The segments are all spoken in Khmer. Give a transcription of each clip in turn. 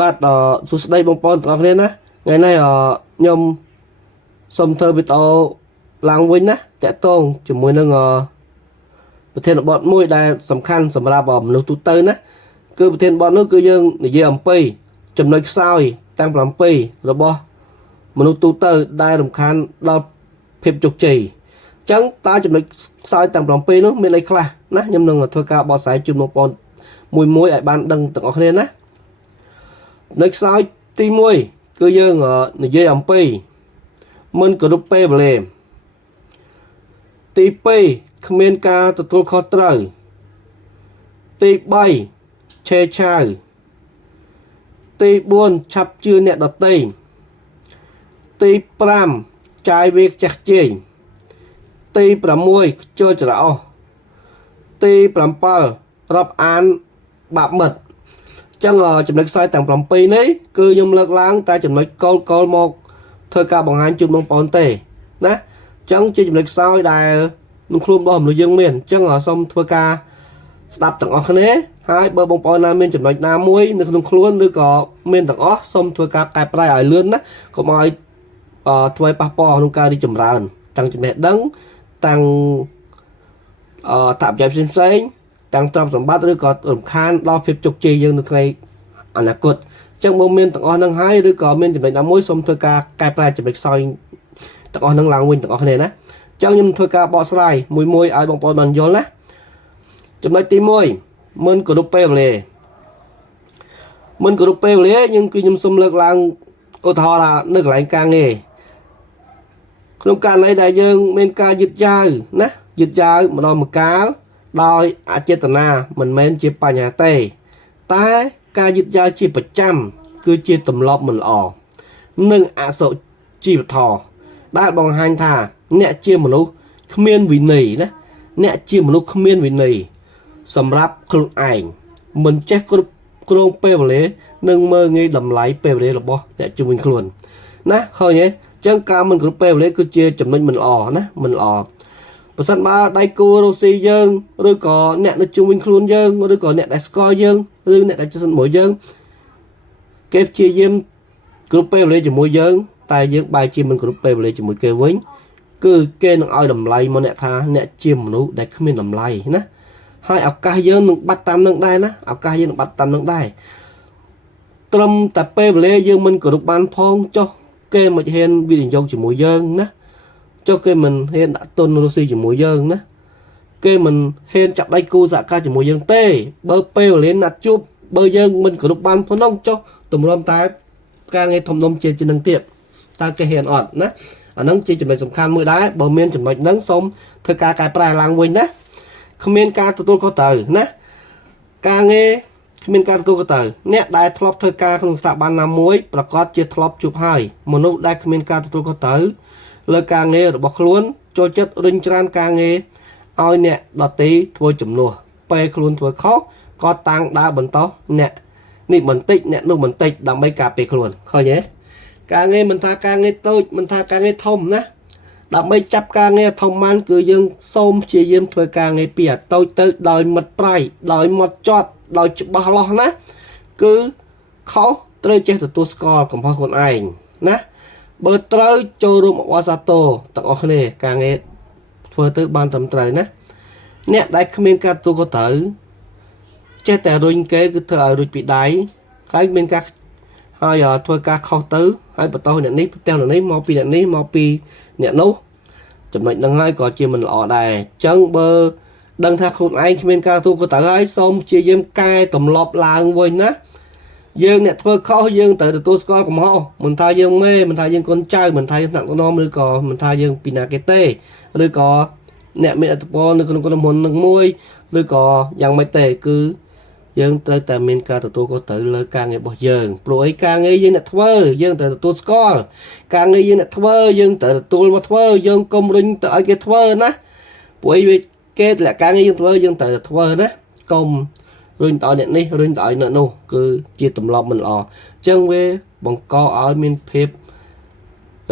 បាទសួស្តីបងប្អូនទាំងអស់គ្នាណាថ្ងៃនេះខ្ញុំសូមធ្វើវីដេអូឡើងវិញណាតាក់ទងជាមួយនឹងប្រធានបទមួយដែលសំខាន់សម្រាប់មនុស្សទូទៅណាគឺប្រធានបទនោះគឺយើងនិយាយអំពីចំណុចខ្សោយទាំង7របស់មនុស្សទូទៅដែលរំខានដល់ភាពជោគជ័យអញ្ចឹងតើចំណុចខ្សោយទាំង7នោះមានអីខ្លះណាខ្ញុំនឹងធ្វើការបកស្រាយជូនបងប្អូនមួយឲ្យបានដឹងទាំងអស់គ្នាណានៅខ្សោយទី1គឺយើងនិយាយអំពីមិនគោរពពេលវេលាទី2គ្មានការទទួលខុសត្រូវទី3ឆេវឆាវទី4ឆាប់ជឿអ្នកដទៃទី5ចាយវាខ្ជះខ្ជាយទី6ខ្ជិលច្រអូសទី7រាប់អានបាបមិត្តចឹងចំណុចខ្សោយទាំង7នេះគឺខ្ញុំលើកឡើងតែចំណុចកលមកធ្វើការបង្ហាញជូនបងប្អូនទេណាចឹងជាចំណុចខ្សោយដែលក្នុងខ្លួនរបស់មនុស្សយើងមានចឹងសូមធ្វើការស្ដាប់ទាំងអស់គ្នាហើយបើបងប្អូនណាមានចំណុចណាមួយនៅក្នុងខ្លួនឬក៏មានទាំងអស់សូមធ្វើការកែប្រែឲ្យលឿនណាកុំឲ្យធ្វើប៉ះពាល់ក្នុងការរីកចម្រើនទាំងចំណេះដឹងទាំងតបយផ្សេងទាំងទ្រព្យសម្បត្តិឬក៏រំខានដល់ភាពជោគជ័យយើងនៅថ្ងៃអនាគតអញ្ចឹងបើមានទាំងអស់នឹងហើយឬក៏មានចំណុចណាមួយសូមធ្វើការកែប្រែចំណុចខ្សោយទាំងអស់នឹងឡើងវិញទាំងអស់គ្នាណាអញ្ចឹងខ្ញុំធ្វើការបកស្រាយមួយឲ្យបងប្អូនបានយល់ណាចំណុចទី1មិនគោរពពេលវេលាមិនគោរពពេលវេលាខ្ញុំសូមលើកឡើងឧទាហរណ៍នៅកន្លែងការងារក្នុងករណីដែលយើងមានការយឺតយ៉ាវណាយឺតយ៉ាវម្ដងម្កាលដោយអចេតនាមិនមែនជាបញ្ហាទេតែការយឺតយ៉ាវជាប្រចាំគឺជាទម្លាប់មិនល្អនិងអសុជីវធម៌ដែលបង្ហាញថាអ្នកជាមនុស្សគ្មានវិន័យណាអ្នកជាមនុស្សគ្មានវិន័យសម្រាប់ខ្លួនឯងមិនចេះគ្រប់គ្រងពេលវេលានិងមើលងាយតម្លៃពេលវេលារបស់អ្នកជុំវិញខ្លួនណាឃើញទេអញ្ចឹងការមិនគ្រប់ពេលវេលាគឺជាចំណុចមិនល្អណាមិនល្អប្រសិនបើដៃគូរស់ស៊ីយើងឬក៏អ្នកនៅជុំវិញខ្លួនយើងឬក៏អ្នកដែលស្គាល់យើងឬអ្នកដែលជិតស្និទ្ធជាមួយយើងគេព្យាយាមគ្រប់ពេលវេលាជាមួយយើងតែយើងបែរជាមិនគ្រប់ពេលវេលាជាមួយគេវិញគឺគេនឹងឲ្យតម្លៃមកអ្នកថាអ្នកជាមនុស្សដែលគ្មានតម្លៃណាហើយឱកាសយើងនឹងបាត់តាមនឹងដែរណាឱកាសយើងនឹងបាត់តាមនឹងដែរត្រឹមតែពេលវេលាយើងមិនគោរពបានផងចុះគេមិនហ៊ានវិនិយោគជាមួយយើងណាចុះគេមិនហ៊ានដាក់ទុនរស់ស៊ីជាមួយយើងណាគេមិនហ៊ានចាប់ដៃគូសហការជាមួយយើងទេបើពេលវេលាណាត់ជួបបើយើងមិនគោរពបានផងនោះចុះទម្រាំតែការងារធំដុំជានឹងទៀតតើគេហ៊ានអត់ណាអាហ្នឹងជាចំណុចសំខាន់មួយដែរបើមានចំណុចហ្នឹងសូមធ្វើការកែប្រែឡើងវិញណាគ្មានការទទួលខុសត្រូវណាការងារគ្មានការទទួលខុសត្រូវអ្នកដែលធ្លាប់ធ្វើការក្នុងស្ថាប័នណាមួយប្រកាសជាធ្លាប់ជួបហើយមនុស្សដែលគ្មានការទទួលខុសត្រូវលើការងាររបស់ខ្លួនចូលចិត្តរុញច្រានការងារឲ្យអ្នកដទៃធ្វើជំនួសពេលខ្លួនធ្វើខុសក៏តាំងដើរបន្តអ្នកនេះបន្តិចអ្នកនោះបន្តិចដើម្បីការពារខ្លួនឃើញទេការងារមិនថាការងារតូចមិនថាការងារធំណាដើម្បីចាប់ការងារធំបានគឺយើងសូមព្យាយាមធ្វើការងារពីអាតូចទៅដោយមិត្តប្រៃដោយហ្មត់ចត់ដោយច្បាស់លាស់ណាគឺខុសត្រូវចេះទទួលស្គាល់កំហុសខ្លួនឯងណាបើត្រូវចូលរួមអបអរសាទរទាំងអស់គ្នាការងារធ្វើទៅបានត្រឹមត្រូវណាអ្នកដែលគ្មានការទទួលខុសត្រូវចេះតែរុញគេគឺធ្វើឲ្យរួចពីដៃហើយមានការហើយធ្វើការខុសទៅហើយបន្តអ្នកនេះផ្ទះអ្នកនេះមកពីអ្នកនេះមកពីអ្នកនោះចំណុចហ្នឹងហើយក៏ជាមិនល្អដែរអញ្ចឹងបើដឹងថាខ្លួនឯងគ្មានការទទួលខុសត្រូវហើយសូមព្យាយាមកែតម្លប់ឡើងវិញណាយើងអ្នកធ្វើខុសយើងត្រូវទទួលស្គាល់កំហុសមិនថាយើងមេមិនថាយើងកូនចៅមិនថាយើងថ្នាក់ដឹកនាំឬក៏មិនថាយើងពីណាគេទេឬក៏អ្នកមានឥទ្ធិពលនៅក្នុងក្រុមហ៊ុននឹងមួយឬក៏យ៉ាងម៉េចទេគឺយើងត្រូវតែមានការទទួលខុសត្រូវលើការងាររបស់យើងព្រោះអីការងារយើងអ្នកធ្វើយើងត្រូវទទួលស្គាល់ការងារយើងអ្នកធ្វើយើងត្រូវទទួលមកធ្វើយើងកុំរុញទៅឲ្យគេធ្វើណាព្រោះអីគេតម្លាក់ការងារយើងធ្វើយើងត្រូវតែធ្វើណាកុំរុញទៅឲ្យអ្នកនេះរុញទៅឲ្យអ្នកនោះគឺជាទម្លាប់មិនល្អអញ្ចឹងវាបង្កឲ្យមានភាព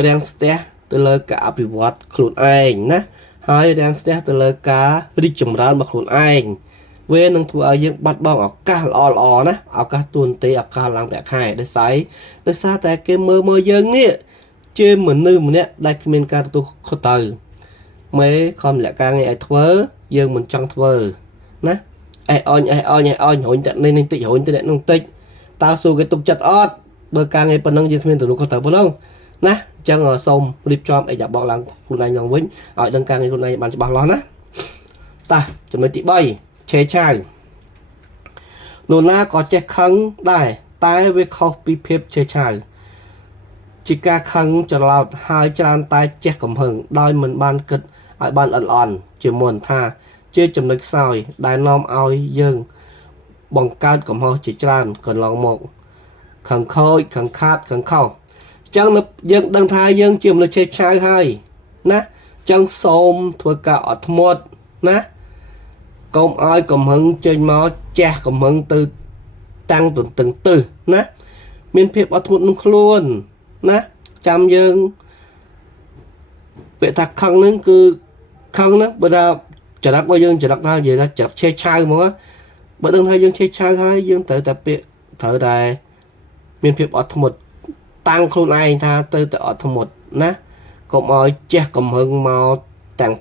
រាំងស្ទះទៅលើការអភិវឌ្ឍខ្លួនឯងណាហើយរាំងស្ទះទៅលើការរីកចម្រើនរបស់ខ្លួនឯង về nâng thua dương bắt bong ở cả lò nè ở cả tuần tê ở cả làng bẹt hai để sấy để xa tại cái mơ dương nè chơi mình nư mình nè đây mình ca tu khó từ mấy con lại ca nghe thưa dương mình trong thưa nè ai oi hồi nên tị hồi nên nông tịnh tao xu cái tục chặt ót bơ ca nghe phần năng dương mình từ lúc khó từ bao lâu nè chẳng ở sông điệp trong ai giả bỏ làngคุณnày nhong vĩnh ở đằng ca ngheคุณnày bạn chỉ bảo lo nè ta chuẩn bị tị bay chế chai nô na có chế khănได้tái với khóc bị phép chế chai chỉ ca khăn cho lọt hai chân tay chế cầm hừng đôi mình ban kịch ở ban ẩn chỉ muốn tha chế chấm lực soi đại nom oi dương bằng cao cầm ho chỉ chân còn lòng một khăn khôi khăn khát khăn khâu chân lập dương đăng thai dương chìm là chế chai hai nè chân xôm thôi cả ở một nè công ai cầm hứng trên máu cha cầm hứng từ tăng từng từ nè miền phép ở thuận luôn nè chăm dương vậy thật khăn nữa cứ khăn đó bây giờ chả đắc bao dương chả đắc nào vậy là chả che chai mà bởi đừng thay dương che chai hai dương tới tập biệt thở đài miền phép ở một tăng luôn ai tha tới ở một nè công ai cha cầm hứng màu tăng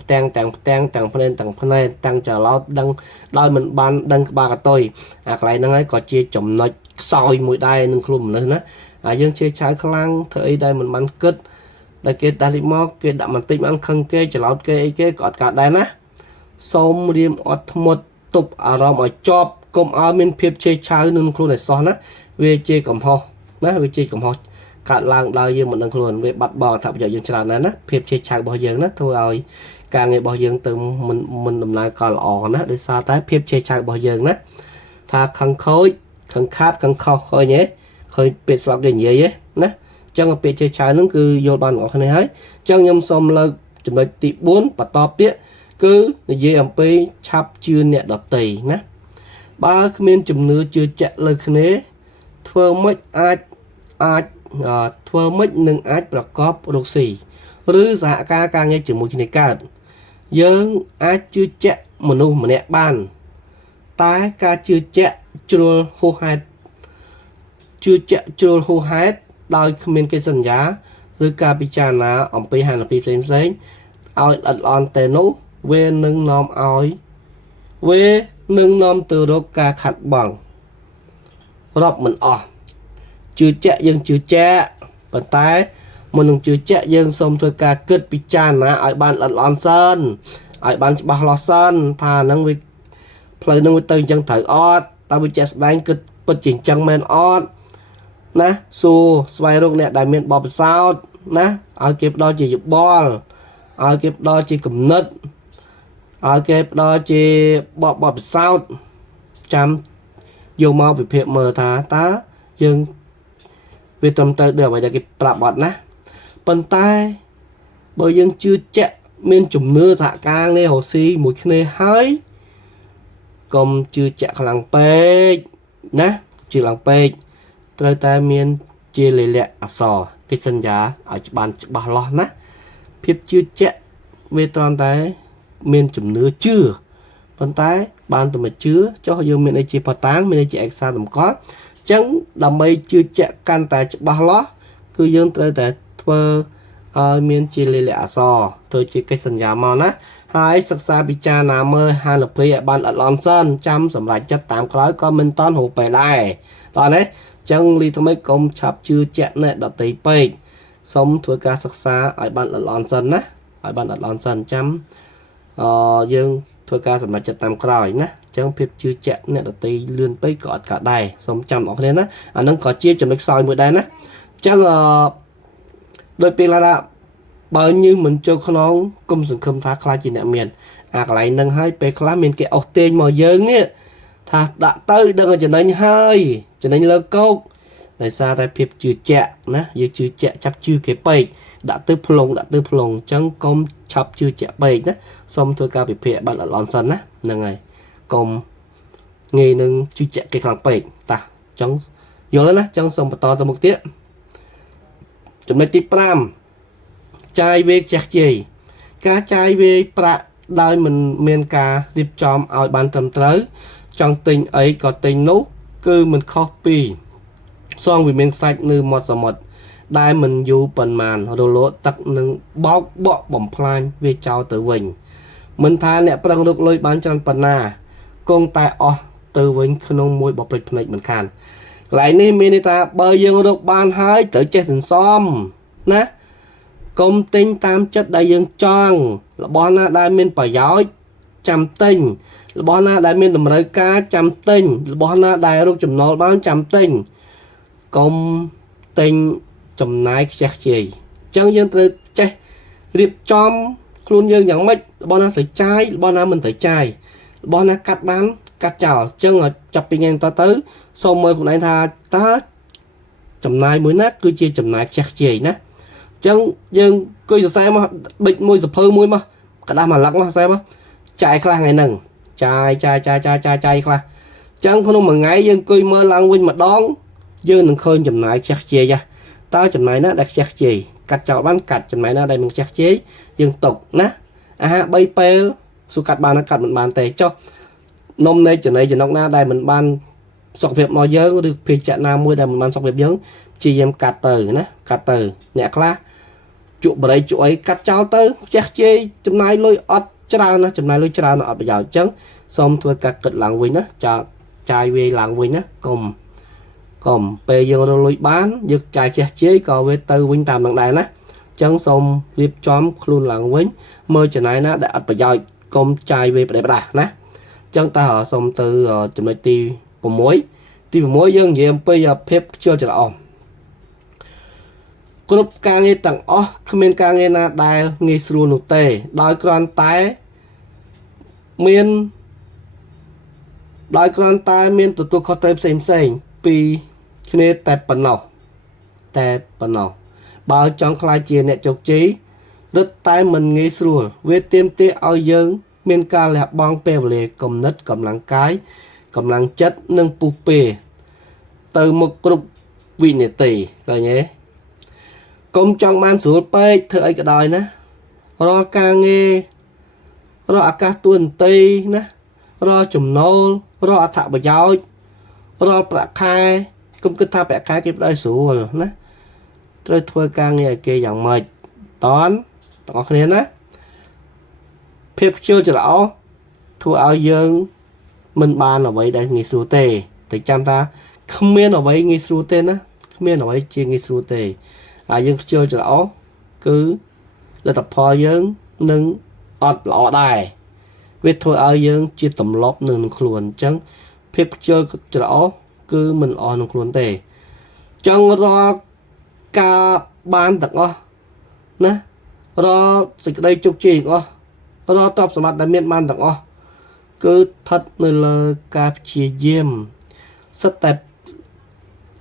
phần này tăng trở lo đăng đôi mình ban đăng ba cả tôi lại năng ấy có chia chồng nói soi mũi đai nâng khum nữa nè dương chia trái khăn thời đây mình ban kết đây kia ta đi mò kia đậm mình tinh ăn khăn kia trở lót kia cọt cả đây nè xôm riêng ở một tục rong ở chop công ở miền phía chia trái nâng khum này so nè về chia cầm ho nè về chia cầm ho cả làng đời dương mình đang luôn về bắt bò thập giờ dương chả này nè phép chơi chài bao giờ nó thôi rồi càng ngày bao giờ từ mình làm lại còn ỏ nè để sao tới phép chơi chài bao giờ nè tha khăn khối khăn khát khăn khâu khơi nhé khơi biệt sọc để nhớ nhé nè trong cái biệt chơi chài nó cứ vô bàn ở này hết trong nhâm xôm là chuẩn bị tị 4 và top tiết cứ gì em pi chắp chưa nhẹ đọt tì nè ba miền chùm nửa chưa chạy lời khné thưa mấy ai thưa mấy nâng áchประกอบ rục xì หรือสหการងារជាមួយគ្នាកើតយើងអាចជឿជាក់មនុស្សម្នាក់បានតែការជឿជាក់ជ្រុលហួសហេតុជឿជាក់ជ្រុលហួសហេតុដោយគ្មានកិច្ចសន្យាឬការពិចារណាអំពីហានិភ័យផ្សេងៗឲ្យអត់អន់តែនោះវានឹងនាំទៅរកការខាត់បងរាប់មិនអស់ជឿជាក់យើងជឿជាក់ប៉ុន្តែមុននឹងជឿជាក់យើងសូមធ្វើការគិតពិចារណាឲ្យបានល្អិតល្អន់សិនឲ្យបានច្បាស់លាស់សិនថានឹងវាផ្លូវនឹងវាទៅអញ្ចឹងត្រូវអត់តើវាជាក់ស្ដែងគិតពិតជាអញ្ចឹងមែនអត់ណាសួរស្វែងរកអ្នកដែលមានបបិសោតណាឲ្យគេផ្ដល់ជាយោបល់ឲ្យគេផ្ដល់ជាគំនិតឲ្យគេផ្ដល់ជាបបិសោតចាំយកមកពិភាក្សាមើលថាតើយើងវាត្រឹមត្រូវដល់អ្វីដែលគេប្រាប់អត់ណាប៉ុន្តែបើយើងជឿជាក់មានជំនឿសហការនេះរស់ស៊ីមួយគ្នាហើយកុំជឿជាក់ខ្លាំងពេកណាជឿខ្លាំងពេកត្រូវតែមានជាលិលាក់អក្សរកិច្ចសន្យាឲ្យច្បាស់លាស់ណាភាពជឿជាក់វាត្រង់តែមានជំនឿជឿប៉ុន្តែបានតែមកជឿចុះយើងមានអីជាបតាំងមានអីជាឯកសារតម្កល់ចឹងដើម្បីជឿជាក់កាន់តែច្បាស់លាស់គឺយើងត្រូវតែធ្វើឲ្យមានជាលិលាក់អក្សរទៅជាកិច្ចសន្យាមកណាហើយសិក្សាពិចារណាមើលហានិភ័យឲ្យបានល្អិតល្អន់សិនចាំសម្រាប់ចិត្តតាមក្រោយក៏មិនតន់ហូបពេលដែរតោះណាចឹងលីថ្មីកុំឆាប់ជឿជាក់ណែដតីពេកសូមធ្វើការសិក្សាឲ្យបានល្អិតល្អន់សិនណាឲ្យបានល្អិតល្អន់សិនចាំយើងធ្វើការសម្រេចចិត្តតាមក្រោយណាចឹងភាពជឿជាក់អ្នកដតីលឿនពេកក៏អត់កើតដែរសូមចាំអរគ្នាណាអានឹងក៏ជាចំណុចខ្សោយមួយដែរណាចឹងដោយពេលឡាបើញើសមិនចូលខ្នងគុំសង្ឃឹមថាខ្លាចជាអ្នកមានអាកន្លែងនឹងហើយពេលខ្លះមានគេអស់ទេញមកយើងនេះថាដាក់ទៅដឹងតែចំណេញហើយចំណេញលើកោកដោយសារតែភាពជឿជាក់ណាយើងជឿជាក់ចាប់ជឿគេពេកដាក់ទៅផ្លុងអញ្ចឹងកុំឆាប់ជឿជាក់ពេកណាសូមធ្វើការពិភាក្សាបានល្អន់សិនណាហ្នឹងហើយកុំងាយនឹងជឿជាក់គេខ្លាំងពេកតាអញ្ចឹងយល់ណាអញ្ចឹងសូមបន្តទៅមុខទៀតចំណុចទី5ចាយវេកចាស់ជ័យការចាយវេប្រាក់ đai mình cả điệp chom ao ban trầm tới trong tình ấy có tình nút cứ mình copy xong vì mình sạch như một đai mình dù phần màn đồ lỗ tắc nâng bóc bọ bỏng plan về chào tử vinh mình tha nẹ prang được lôi bán chân phần na công tại tử vinh không môi bọc lịch này mình khàn lại nên mình ta bơi dương được ban hai tới chết thành xóm ná công tinh tam chất đại dương tròn là bọn na đại miền phải giáo trăm tinh là bọn na đại miền tầm rơi cá trăm tinh là bọn na đại rục chùm nô bán trăm tinh công tinh chùm nái chắc chì chẳng dân từ chết riệp chom luôn dương nhận mách bọn na phải chai bọn na mình phải chai bọn na cắt bán cắt chảo chân ở chập bình ngang ta tới sau mời cũng này tha ta chùm nái mới nát cứ chia chùm nái chắc chì nè chẳng dân cứ xem mà bệnh môi dập hơi môi mà cả đám mà lắc mà xem á chạy khla ngày nằng chạy khla chẳng không mà ngay dân cứ mơ lăng quên mà đón dân đừng khơi chùm nái chắc chì ra tao chùm nái nó đặt chắc chì cắt chảo bán cắt chùm nái nó đây mình chắc chế dân tục nè bay pe su cắt bàn nó cắt mình bàn tệ cho nôm này chừng này chừng nóc na đây mình ban sọc việc mò dơ được phi chợ nam mua đây mình ban sọc việc dướng chỉ em cắt từ nè cắt từ nhẹ khla chuột bể chuột ấy cắt cháo tới chắc chê chừng này lôi ọt chả nó chừng này lôi chả nó bây giờ chấn xong thôi cắt cật lạng quỳ nó cho chai về lạng quỳ nó cùng bây giờ lôi bán giật chai chắc chế còn về từ quỳnh tạm đằng này nè chân xong liệp chóm luôn lạng quỳnh mơ chừng này nó đã bây giờ cùng chai về để bà nè chân ta họ xong từ chừng này ti mối dân gì em bây giờ phép chưa trở lại group ca nghe tặng comment ca nghe na đài nghe sưu nụ tê đòi con tái miên tụi tôi có thể xem vì khi tẹp phần nào bao trong khai chia nẹ chọc chí rất tay mình nghe sưu về tiêm tê ao dân miên ca lẹ bong bè lệ cầm nất cầm lăng cái cầm lăng chất nâng pu pê từ một group vị nệ tỷ rồi nhé công trong man số pe thợ ấy cái đòi nè ro ca nghe ro ca tuần tây nè ro chùm nô ro thạ bà giáo ro bạc khai công cứ thạ bạc khai kịp đây số rồi nè rồi thôi ca nghe kia dạng mệt toán tỏ thế nè phép chưa cho lão thua áo dương mình ban ở vậy đây nghề số tề thì chăm ta không miên ở vậy nghề số tề nè không miên ở vậy chia nghề số tề dân chơi cho lão cứ là tập phò dân nâng lọ đài biết thôi ai dân chia tầm lóp nâng khuôn chẳng phép chơi cho lão cứ mình nâng khuôn tề chẳng ra ca ban tặng nè ra dịch đây chúc chị ra tập sở mặt đại miền ban tặng cứ thật là ca chia diêm rất đẹp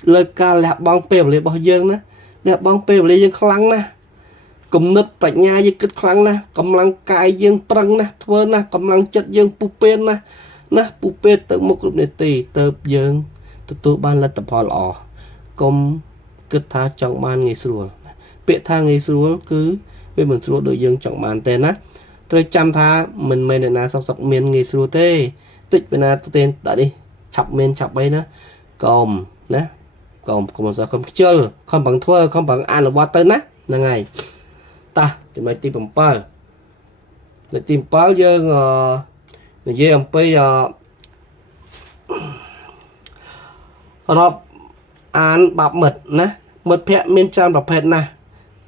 lời ca lẹ bóng bèo lấy bao dân nè nè bong pe lấy dương khăng nè cùng nứt bạch nha dương kích khăng nè cầm lăng cài dương prăng nè thưa nè cầm lăng chất dương pupen nè pupen tự một lúc này tì tập dương tụi ban là tập họ lọ công kết tha trọng ban ngày xưa bệ tha ngày xưa cứ bên mình xưa đội dương trọng ban tên á tôi chăm tha mình này là sọc miền ngày xưa tê tích bên na tên đã đi chọc miền chọc bay nữa cầm nè còn giờ không chơi không bằng thua không bằng ăn là qua tên á là ngày ta thì mày tìm bằng bao để tìm bao giờ người dễ làm bây giờ rồi ăn bạc mật nè mật phe miên trăm bạc phe nè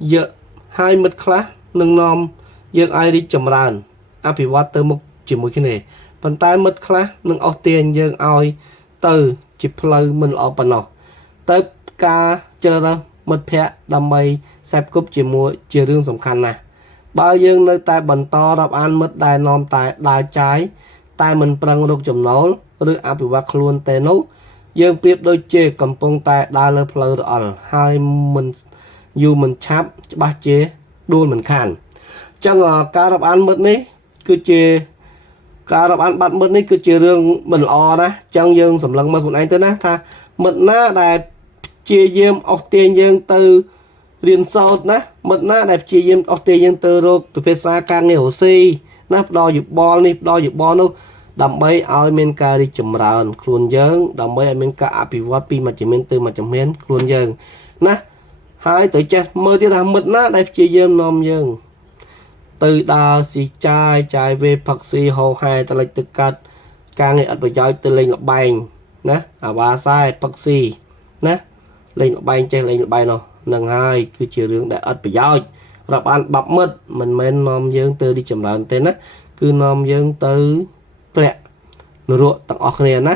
giờ hai mật khác nâng nom giờ ai đi chầm ràn áp bị qua tới một chỉ một cái này phần tay mật khác nâng ao tiền giờ ai từ chụp lời mình ở phần nào tới ca chơi đó mật phe đam mê xếp cúp chỉ mua chỉ riêng sòng khăn nè bao nhiêu nơi tai bẩn to đập ăn mật đài non tại đài trái tai mình prang đục chùm nấu rồi áp bị vác luôn tê nấu dương tiếp đôi chê cầm pông tại đài lơ phơ ở hai mình dù mình chắp ba chế đuôi mình khàn chẳng ca đập ăn mật ní cứ chê ca đập ăn bạn mật ní cứ chê riêng mình o đó chẳng dương sầm lần mà phụ anh tới nè tha mật ná đài chia diêm ốc tiền dương từ riêng sau nè mật ná đẹp chia diêm ốc tiền dương từ rồi từ phía xa càng nhiều si ណាផ្ដល់យោបល់នេះផ្ដល់យោបល់នោះដើម្បីឲ្យមានការរីកចម្រើនខ្លួនយើងដើម្បីឲ្យមានការអភិវឌ្ឍពីមួយជំនាញទៅមួយជំនាញខ្លួនយើងណាហើយទៅចេះមើលទៀតថាមិត្តណាដែលព្យាយាមនាំយើងទៅដើរស៊ីចាយវេផឹកស៊ីហោហែតលិចទឹកកាត់ការងារអត់ប្រយោជន៍ទៅលេងល្បែងណាអាវ៉ាសែផឹកស៊ីណាលេងល្បែងចេះលេងល្បែងនោះនឹងហើយគឺជារឿងដែលអត់ប្រយោជន៍រាប់អានបាប់មិត្តមិនមែននាំយើងទៅរីកចម្រើនទេណាគឺនាំយើងទៅធ្លាក់នរកទាំងអស់គ្នាណា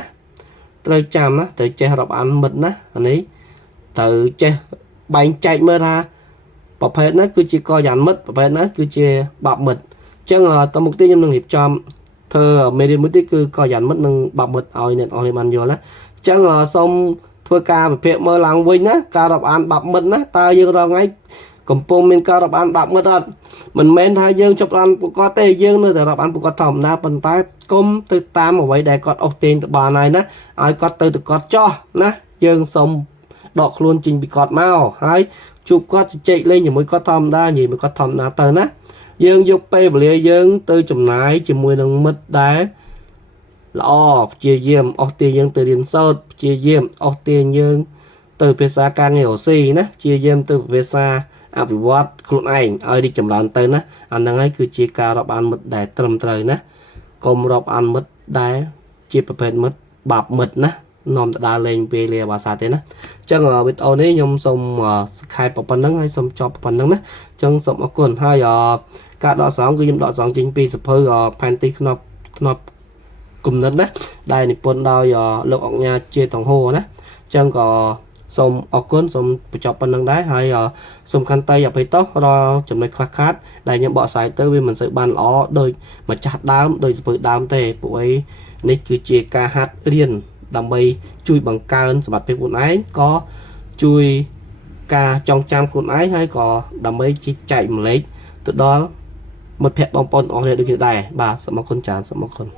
ត្រូវចាំណាត្រូវចេះរាប់អានមិត្តណាអានេះត្រូវចេះបែងចែកមើលថាប្រភេទណាគឺជាកល្យានមិត្តប្រភេទណាគឺជាបាប់មិត្តអញ្ចឹងតមុខទីខ្ញុំនឹងរៀបចំធ្វើមេរៀនមួយទៀតគឺកល្យានមិត្តនិងបាប់មិត្តឲ្យអ្នកនរគ្នាបានយល់ណាអញ្ចឹងសូមធ្វើការវិភាគមើលឡើងវិញណាការរាប់អានបាប់មិត្តណាតើយើងរាល់ថ្ងៃកំពុងមានការរាប់អានបាប់មិត្តអត់មិនមែនថាយើងចាប់អានពួកគាត់ទេយើងនៅតែរាប់អានពួកគាត់ធម្មតាប៉ុន្តែគុំទៅតាមអ្វីដែលគាត់អស់ទាញទៅបានហើយណាឲ្យគាត់ទៅគាត់ចោះណាយើងសូមដកខ្លួនចេញពីគាត់មកហើយជួបគាត់ជជែកលេងជាមួយគាត់ធម្មតានិយាយមួយគាត់ធម្មតាទៅណាយើងយកពេលវេលាយើងទៅចំណាយជាមួយនឹងមិត្តដែលល្អព្យាយាមអស់ទាញយើងទៅរៀនសូត្រព្យាយាមអស់ទាញយើងទៅភាសាការងាររស៊ីណាព្យាយាមទៅភាសាអភិវឌ្ឍខ្លួនឯងឲ្យរីកចម្រើនទៅណាអាហ្នឹងហើយគឺជាការរាប់អានមិត្តដែលត្រឹមត្រូវណាកុំរាប់អានមិត្តដែលជាប្រភេទមិត្តបាបមិត្តណានាំទៅដើរលេងពេលលាភាសាទេណាអញ្ចឹងវីដេអូនេះខ្ញុំសូមសង្ខេបប៉ុណ្្នឹងហើយសូមចប់ប៉ុណ្្នឹងណាអញ្ចឹងសូមអរគុណហើយការដកស្រង់គឺខ្ញុំដកស្រង់ចេញពីសភៅផែនទីខ្នប់គំនិតណាដែលនិពន្ធដោយលោកអង្គញាជាតង្ហូណាអញ្ចឹងក៏សូមអរគុណសូមបញ្ចប់ប៉ុណ្្នឹងដែរហើយសូមខន្តីអភ័យទោសរាល់ចំណុចខ្វះខាតដែលខ្ញុំបកស្រាយទៅវាមិនសូវបានល្អដោយម្ចាស់ដើមដោយសភៅដើមទេពួកអីនេះគឺជាការហាត់រៀនដើម្បីជួយបង្កើនសមត្ថភាពខ្លួនឯងក៏ជួយការចងចាំខ្លួនឯងហើយក៏ដើម្បីចែកម្លែកទៅដល់មិត្តភ័ក្តិបងប្អូនអស់គ្នាដូចគ្នាដែរបាទសូមអរគុណច្រើនសូមអរគុណ